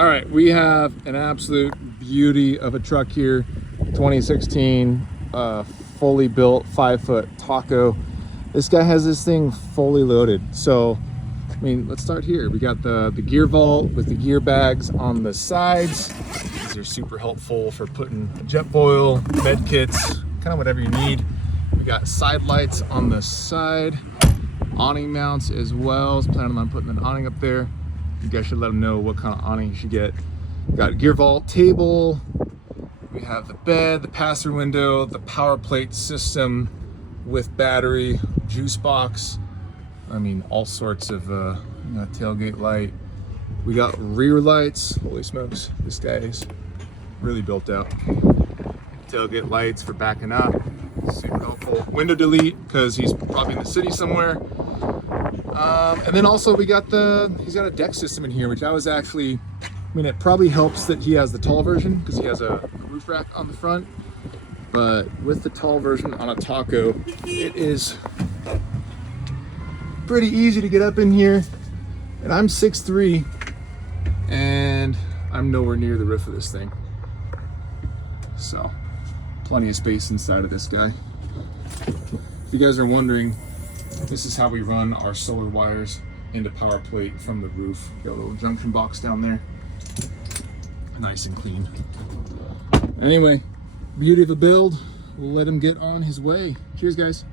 All right, we have an absolute beauty of a truck here. 2016, fully built 5-foot Taco. This guy has this thing fully loaded. So, I mean, let's start here. We got the gear vault with the gear bags on the sides. These are super helpful for putting jet oil, med kits, kind of whatever you need. We got side lights on the side, awning mounts as well. I was planning on putting an awning up there. You guys should let them know what kind of awning you should get. We got a gear vault table. We have the bed, the pass-through window, the power plate system with battery, juice box. I mean, all sorts of tailgate light. We got rear lights. Holy smokes, this guy is really built out. Tailgate lights for backing up. Super helpful. Window delete because he's probably in the city somewhere. And then also he's got a deck system in here, which I was actually, I mean, it probably helps that he has the tall version because he has a roof rack on the front. But with the tall version on a Taco, it is pretty easy to get up in here. And I'm 6'3", and I'm nowhere near the roof of this thing. So, plenty of space inside of this guy. If you guys are wondering, this is how we run our solar wires into power plate from the roof. Got a little junction box down there. Nice and clean. Anyway, beauty of a build. We'll let him get on his way. Cheers, guys.